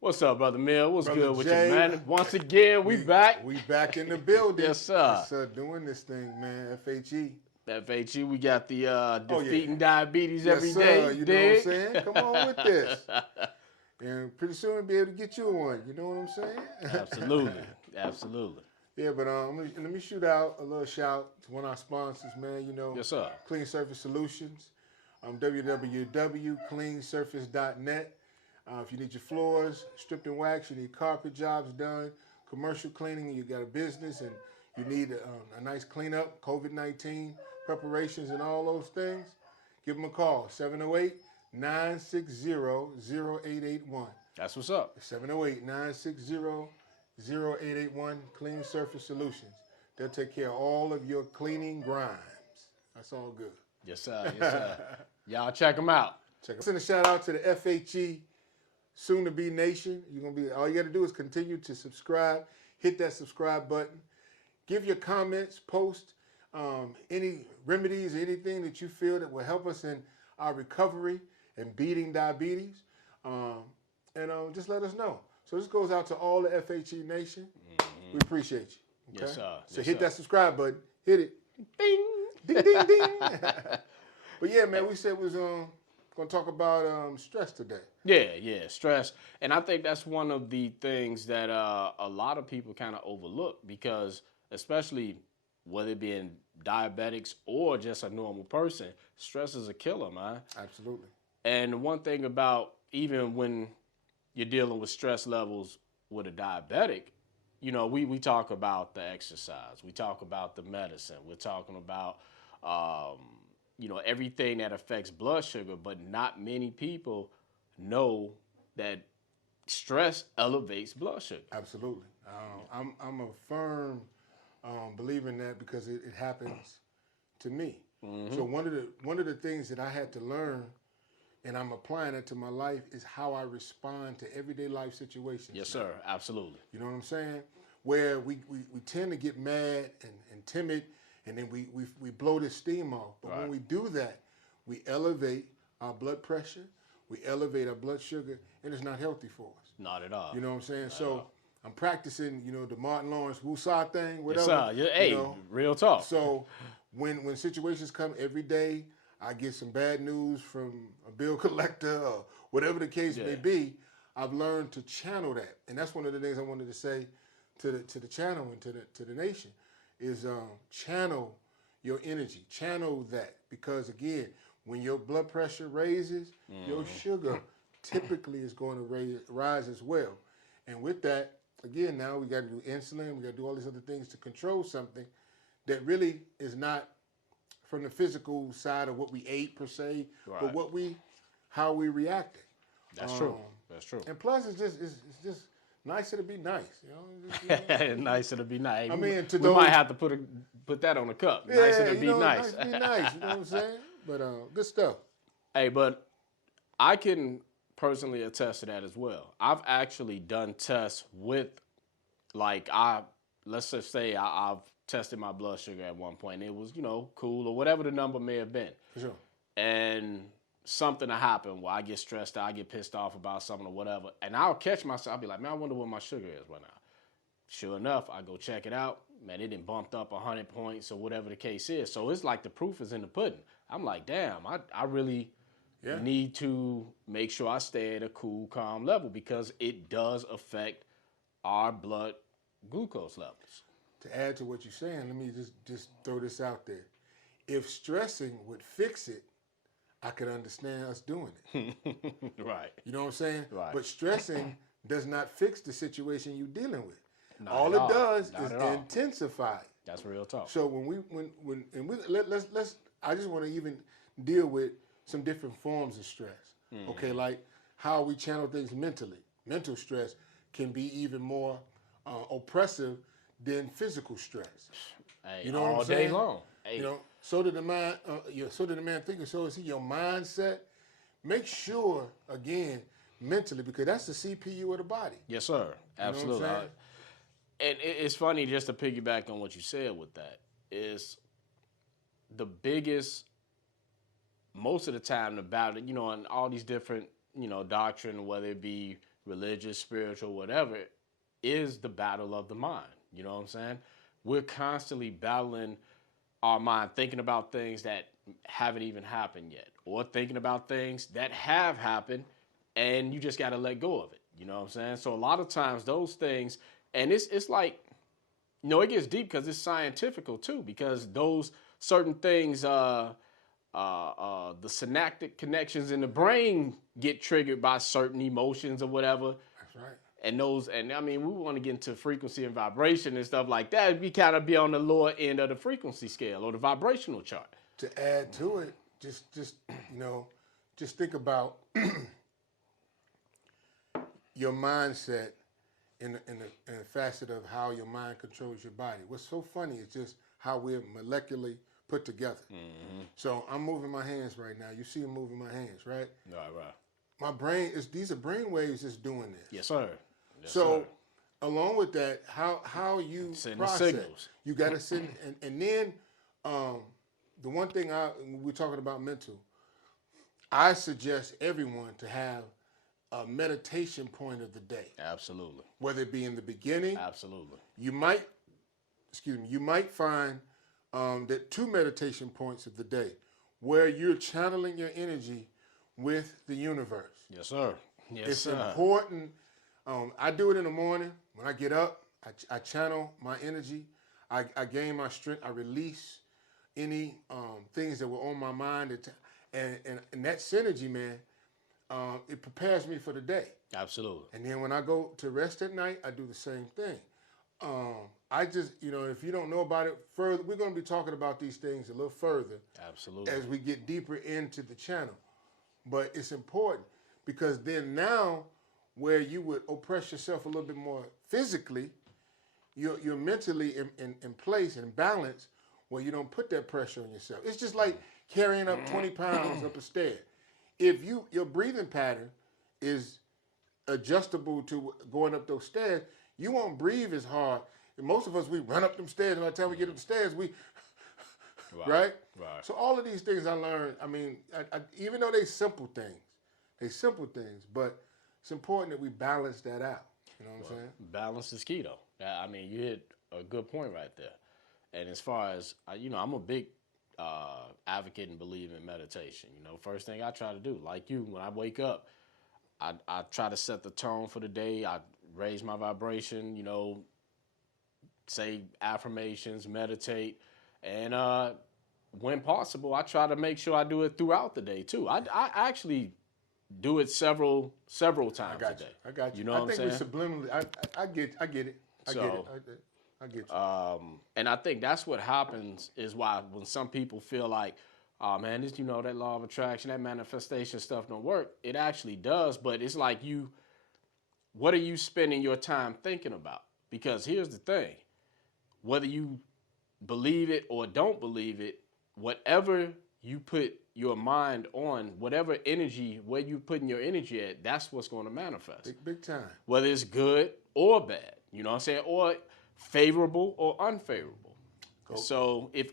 What's up, Brother Mill? What's Brother good with Jay, you, man? Once again, we back. We back in the building. Yes, sir. Yes, sir. Doing this thing, man. FHE. FHE, we got the Oh, yeah. defeating diabetes Yes, every sir. day. You know what I'm saying? Come on with this. And pretty soon we'll be able to get you one. You know what I'm saying? Absolutely. Absolutely. Yeah, but let me shoot out a little shout to one of our sponsors, man. You know, Yes, sir. Clean Surface Solutions. www.cleansurface.net. If you need your floors stripped and waxed, you need carpet jobs done, commercial cleaning, you got a business and you need a nice cleanup, COVID-19 preparations and all those things, give them a call, 708-960-0881. That's what's up. 708-960-0881, Clean Surface Solutions. They'll take care of all of your cleaning grimes. That's all good. Yes, sir. Yes, sir. Y'all check them out. Send a shout out to the FHE Soon to Be Nation. All you got to do is continue to subscribe, hit that subscribe button, give your comments, post any remedies, anything that you feel that will help us in our recovery and beating diabetes, and just let us know. So this goes out to all the FHE Nation. Mm-hmm. We appreciate you. Okay? Yes, sir. So hit that subscribe button, hit it, ding, ding, ding, ding. But yeah, man, we said we was going to talk about stress today. Yeah, stress. And I think that's one of the things that a lot of people kind of overlook because especially whether it be in diabetics or just a normal person, stress is a killer, man. Absolutely. And one thing about even when you're dealing with stress levels with a diabetic, you know, we talk about the exercise. We talk about the medicine. We're talking about everything that affects blood sugar, but not many people know that stress elevates blood sugar. Absolutely. I'm a firm believer in that because it happens to me. Mm-hmm. So one of the things that I had to learn, and I'm applying it to my life, is how I respond to everyday life situations. Yes, sir. Absolutely. You know what I'm saying? Where we tend to get mad and timid, and then we blow this steam off. But when we do that, we elevate our blood pressure, we elevate our blood sugar, and it's not healthy for us. Not at all. You know what I'm saying? So I'm practicing, the Martin Lawrence Woosah thing, whatever. Yes, sir. Hey, real talk. So when situations come every day, I get some bad news from a bill collector or whatever the case may be, I've learned to channel that. And that's one of the things I wanted to say to the channel and to the nation is channel your energy, channel that. Because again, when your blood pressure raises, your sugar typically is going to rise as well. And with that, again, now we got to do insulin, we got to do all these other things to control something that really is not from the physical side of what we ate per se, but how we reacted. That's true. That's true. And plus, it's just nicer to be nice. Nicer to be nice. I mean, we might have to put that on the cup. Yeah, nicer to be nice. Nice to be nice. You know what I'm saying? But good stuff. Hey, but I can personally attest to that as well. I've actually done tests with, let's just say I've tested my blood sugar at one point. And it was, cool or whatever the number may have been. For sure. And something will happen where I get stressed out, I get pissed off about something or whatever. And I'll catch myself, I'll be like, man, I wonder what my sugar is right now. Sure enough, I go check it out. Man, it done bumped up 100 points or whatever the case is. So it's like the proof is in the pudding. I'm like, damn, I really need to make sure I stay at a cool, calm level because it does affect our blood glucose levels. To add to what you're saying, let me just throw this out there. If stressing would fix it, I could understand us doing it. Right. You know what I'm saying? Right. But stressing does not fix the situation you're dealing with. Not all it does is intensify it. That's real talk. So let's I just want to even deal with some different forms of stress. Mm-hmm. Okay, like how we channel things mentally. Mental stress can be even more oppressive than physical stress. Hey, you know all what I'm saying? day long. Hey. So did the man. So did the man thinking. So is he your mindset? Make sure again mentally because that's the CPU of the body. Yes, sir. Absolutely. And it's funny just to piggyback on what you said with that is the biggest, most of the time about it, and all these different, doctrine, whether it be religious, spiritual, whatever, is the battle of the mind. You know what I'm saying? We're constantly battling our mind, thinking about things that haven't even happened yet, or thinking about things that have happened, and you just got to let go of it. You know what I'm saying? So a lot of times those things, and it's like, it gets deep because it's scientifical too, because those certain things, the synaptic connections in the brain get triggered by certain emotions or whatever. That's right. And I mean, we want to get into frequency and vibration and stuff like that. We kind of be on the lower end of the frequency scale or the vibrational chart. To add to it, just think about your mindset in a facet of how your mind controls your body. What's so funny is just how we're molecularly put together. Mm-hmm. So I'm moving my hands right now. You see me moving my hands, right? Right. My brain these are brain waves that's doing this. Yes, sir. Yes, so sir. Along with that, how you send process, the signals. You got to send, and then the one thing we're talking about mental, I suggest everyone to have a meditation point of the day. Absolutely. Whether it be in the beginning. Absolutely. You might find that 2 meditation points of the day where you're channeling your energy with the universe. Yes, sir. Yes, it's sir. important. I do it in the morning. When I get up, I channel my energy. I gain my strength. I release any things that were on my mind. And that synergy, man, it prepares me for the day. Absolutely. And then when I go to rest at night, I do the same thing. I just, if you don't know about it further, we're going to be talking about these things a little further. Absolutely. As we get deeper into the channel. But it's important because then now where you would oppress yourself a little bit more physically, you're mentally in place and balance where you don't put that pressure on yourself. It's just like carrying up 20 pounds up a stair. If your breathing pattern is adjustable to going up those stairs, you won't breathe as hard. And most of us, we run up them stairs, and by the time we get up the stairs, we, right? So all of these things I learned, I mean, even though they're simple things, but it's important that we balance that out. You know what I'm saying? Balance is key, though. I mean, you hit a good point right there. And as far as, I'm a big advocate and believe in meditation. First thing I try to do, like you, when I wake up, I try to set the tone for the day. I raise my vibration, say affirmations, meditate. And when possible, I try to make sure I do it throughout the day, too. I actually do it several times a day. I got you. You know what I'm saying? I think we subliminally, I get it. I get you. And I think that's what happens is why when some people feel like, oh man, this, that law of attraction, that manifestation stuff don't work. It actually does, but it's like what are you spending your time thinking about? Because here's the thing, whether you believe it or don't believe it, whatever you put your mind on, whatever energy, where you putting your energy at, that's what's going to manifest. Big time. Whether it's good or bad, you know what I'm saying? Or favorable or unfavorable. Cool. So if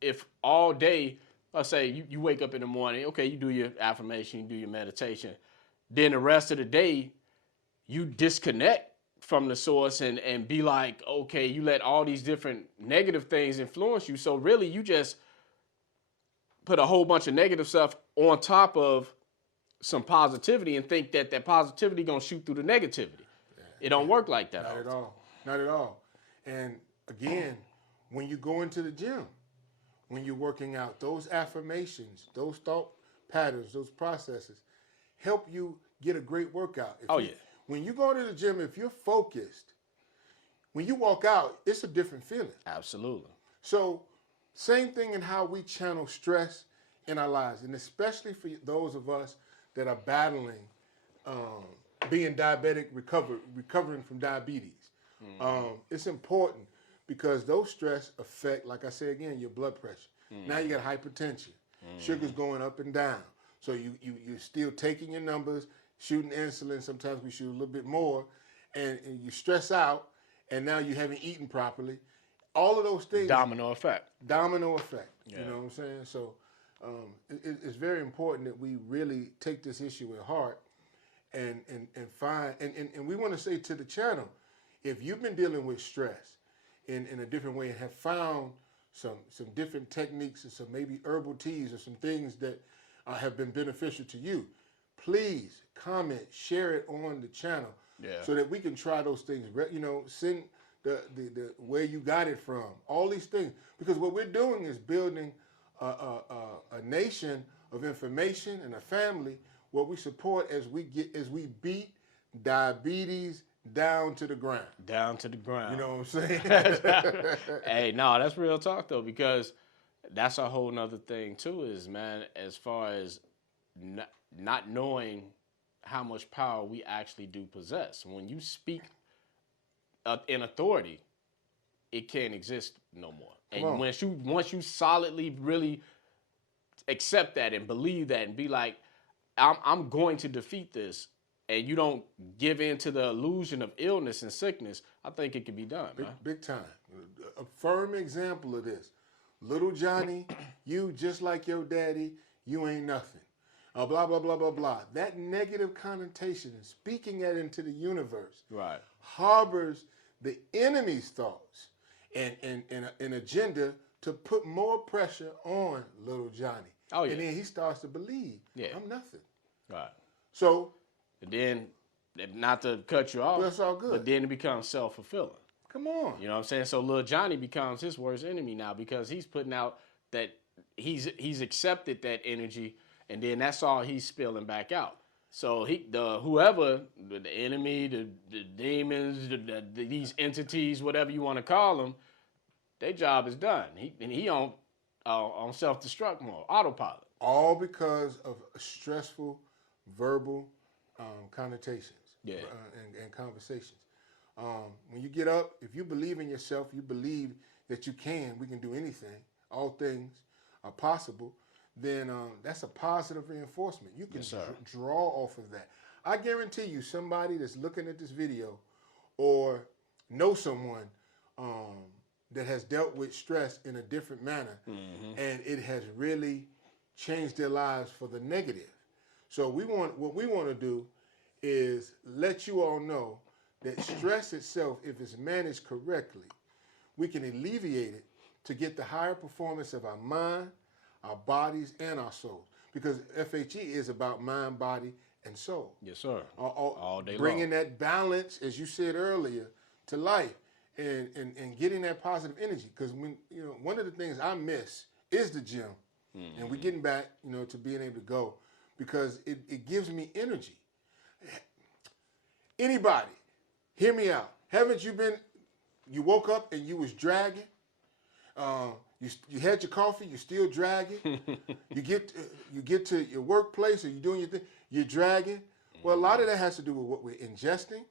if all day, let's say you wake up in the morning, okay, you do your affirmation, you do your meditation, then the rest of the day, you disconnect from the source and be like, okay, you let all these different negative things influence you. So really you just put a whole bunch of negative stuff on top of some positivity and think that positivity gonna shoot through the negativity. It don't work like that. Not at all. And again, when you go into the gym, when you're working out, those affirmations, those thought patterns, those processes help you get a great workout. When you go to the gym, if you're focused, when you walk out, it's a different feeling. Absolutely. So same thing in how we channel stress in our lives, and especially for those of us that are battling being diabetic, recovering from diabetes. It's important because those stress affect, like I say again, your blood pressure. Now you got hypertension. Sugar's going up and down. So you're still taking your numbers, shooting insulin. Sometimes we shoot a little bit more, and you stress out, and now you haven't eaten properly. All of those things. Domino effect. Yeah. You know what I'm saying? So it's very important that we really take this issue at heart and find and we want to say to the channel, if you've been dealing with stress in a different way and have found some different techniques and some maybe herbal teas or some things that have been beneficial to you, please comment, share it on the channel, so that we can try those things. Send the where you got it from, all these things, because what we're doing is building a nation of information and a family where we support as we beat diabetes down to the ground. Down to the ground. You know what I'm saying? Hey, no, that's real talk though, because that's a whole nother thing too. Is, man, as far as not knowing how much power we actually do possess. When you speak in authority, it can't exist no more. And once you solidly really accept that and believe that and be like, I'm going to defeat this, and you don't give in to the illusion of illness and sickness, I think it can be done, man. Big time. A firm example of this. Little Johnny, you just like your daddy, you ain't nothing. Blah, blah, blah, blah, blah. That negative connotation and speaking that into the universe harbors the enemy's thoughts and an agenda to put more pressure on little Johnny. Oh, yeah. And then he starts to believe, I'm nothing. Right. So, and then, not to cut you off, that's all good. But then it becomes self-fulfilling. Come on. You know what I'm saying? So little Johnny becomes his worst enemy now, because he's putting out that he's accepted that energy, and then that's all he's spilling back out. So whoever, the enemy, the demons, these entities, whatever you want to call them, their job is done. He on self-destruct mode, autopilot. All because of stressful verbal connotations and conversations. When you get up, if you believe in yourself, you believe that we can do anything, all things are possible, then that's a positive reinforcement. You can draw off of that. I guarantee you, somebody that's looking at this video or know someone that has dealt with stress in a different manner, and it has really changed their lives for the negative. So what we want to do is let you all know that stress itself, if it's managed correctly, we can alleviate it to get the higher performance of our mind, our bodies, and our souls. Because FHE is about mind, body, and soul. Yes, sir. All day long. Bringing that balance, as you said earlier, to life and getting that positive energy. Because one of the things I miss is the gym. And we're getting back, to being able to go, because it gives me energy. Anybody, hear me out. Haven't you woke up and you was dragging? You had your coffee, you're still dragging. You get to your workplace or you're doing your thing, you're dragging. Well, a lot of that has to do with what we're ingesting.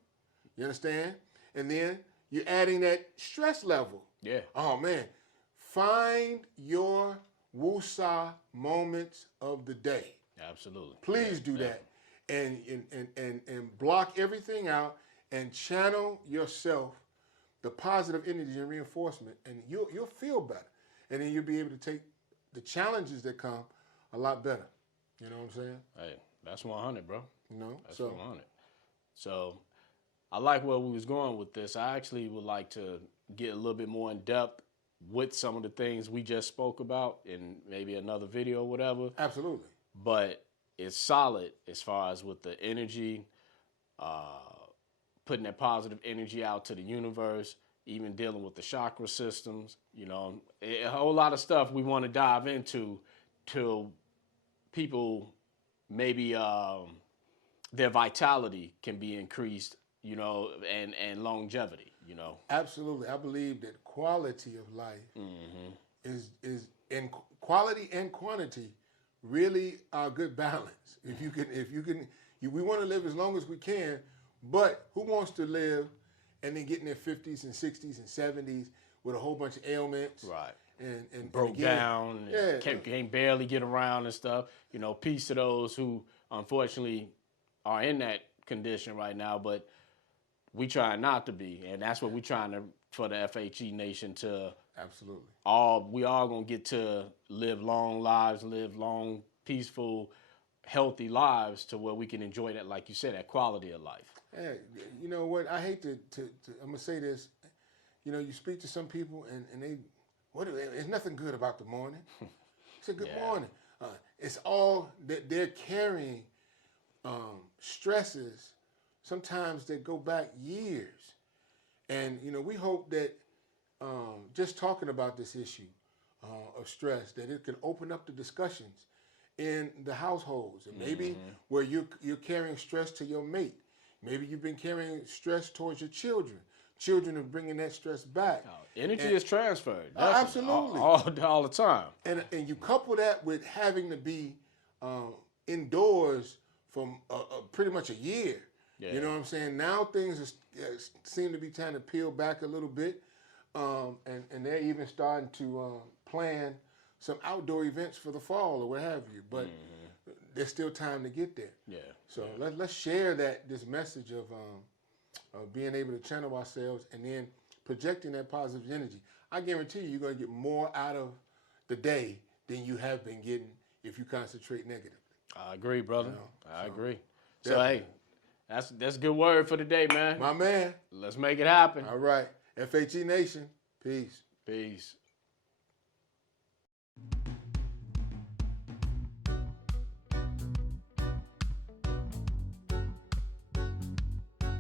You understand? And then you're adding that stress level. Yeah. Oh, man. Find your woosah moments of the day. Absolutely. Please do that. And block everything out and channel yourself the positive energy and reinforcement, and you'll feel better. And then you'll be able to take the challenges that come a lot better. You know what I'm saying? Hey, that's 100, bro. That's so 100. So I like where we was going with this. I actually would like to get a little bit more in depth with some of the things we just spoke about in maybe another video or whatever. Absolutely. But it's solid as far as with the energy, putting that positive energy out to the universe, even dealing with the chakra systems, a whole lot of stuff we want to dive into till people maybe their vitality can be increased, and longevity, Absolutely. I believe that quality of life is in quality and quantity really are a good balance. If you can, we want to live as long as we can, but who wants to live and then get in their 50s and 60s and 70s with a whole bunch of ailments? Right. And broke down, can't barely get around and stuff. Peace to those who unfortunately are in that condition right now, but we try not to be, and that's what we're trying for the FHE Nation to. Absolutely. We all gonna get to live long lives, live long, peaceful, healthy lives to where we can enjoy that, like you said, that quality of life. Hey, you know what? I hate to I'm gonna say this. You know, you speak to some people and they, there's nothing good about the morning. Say good morning. It's all that they're carrying stresses, sometimes that go back years. And, you know, we hope that just talking about this issue of stress, that it can open up the discussions in the households. And maybe where you're carrying stress to your mate. Maybe you've been carrying stress towards your children. Children are bringing that stress back. Energy is transferred. Absolutely. All the time. And you couple that with having to be indoors from pretty much a year. Yeah. You know what I'm saying? Now things seem to be trying to peel back a little bit. And they're even starting to plan some outdoor events for the fall or what have you. But there's still time to get there. Yeah. So let's share this message of being able to channel ourselves and then projecting that positive energy. I guarantee you're going to get more out of the day than you have been getting if you concentrate negatively. I agree, brother. You know, I agree. definitely. So, hey, that's a good word for today, man. My man. Let's make it happen. All right. FHE Nation, peace. Peace.